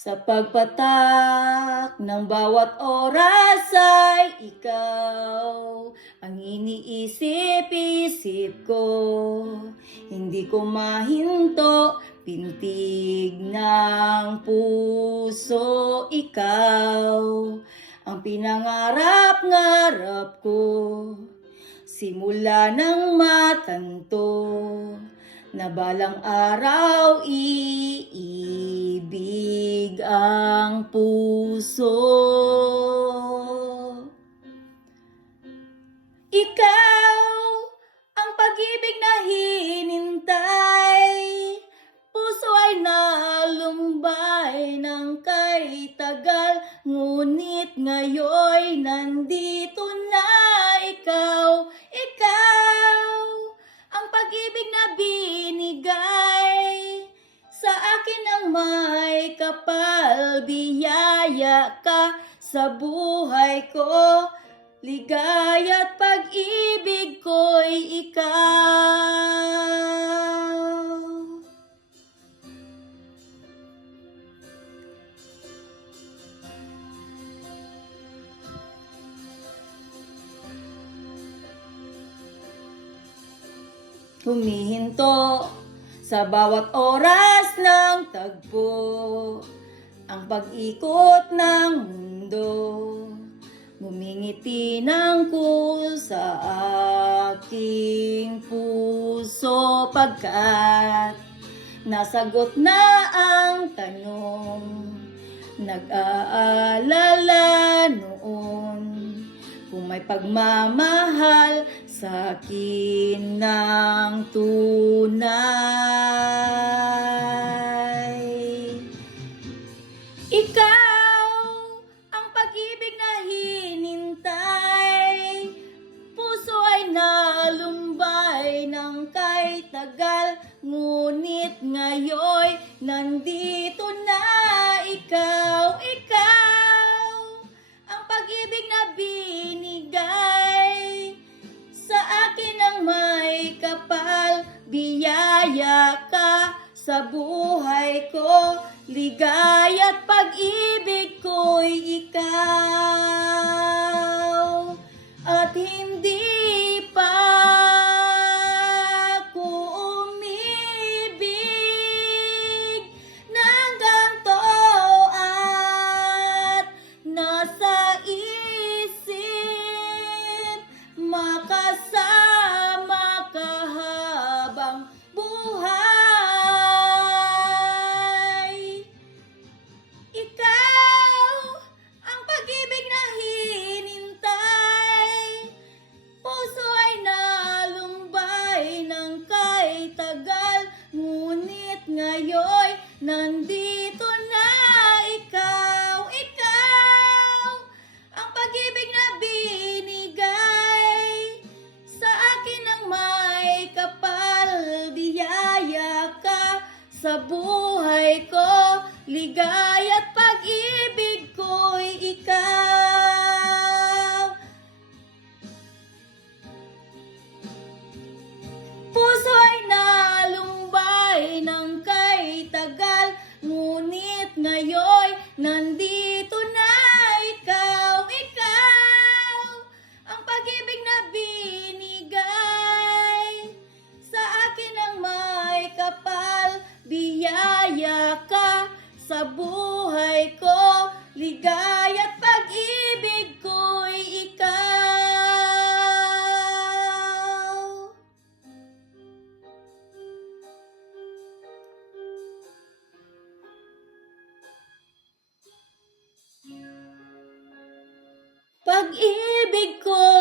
Sa pagpatak ng bawat oras ay ikaw ang iniisip-isip ko. Hindi ko mahinto, pintig ng puso, ikaw ang pinangarap-ngarap ko. Simula ng matanto na balang araw iibig ang puso. Ikaw ang pag-ibig na hinintay, puso ay nalumbay ng kay tagal, ngunit ngayon nandito na ikaw. Ikaw ang pag-ibig na binigay sa akin ang may kapal, biyaya ka sa buhay ko, ligaya at pag-ibig ko'y ikaw. Humihinto sa bawat oras ng tagpo, ang pag-ikot ng mundo. Ngumingiti ng sa aking puso, pagkat nasagot na ang tanong. Nag-aalala noon kung may pagmamahal sa akin ng tunay. Ikaw ang pag-ibig na hinintay, puso ay nalumbay ng kay tagal, ngunit ngayon nandito na ikaw. Ikaw ang pag-ibig na binigay sa akin ang may kapal, biyaya ka sa buhay ko, ligaya at pag-ibig ko'y ikaw. At hindi pa ako umibig ng ganito at nasa isip makasama ka habang buhay. Ikaw ang pag-ibig na hinintay, puso ay nalumbay ng kay tagal, ngunit ngayon nandito na ikaw. Ikaw ang pag-ibig na binigay sa akin ang may kapal, biyaya ka sa buhay ko, ligaya at pag-ibig ko'y ikaw. Puso ay nalumbay ng kay tagal, ngunit ngayon nandito na ikaw. Ikaw ang pag-ibig na binigay sa akin ang may kapal, biyaya ka sa buhay ko, ligaya at pag-ibig ko'y ikaw. Pag-ibig ko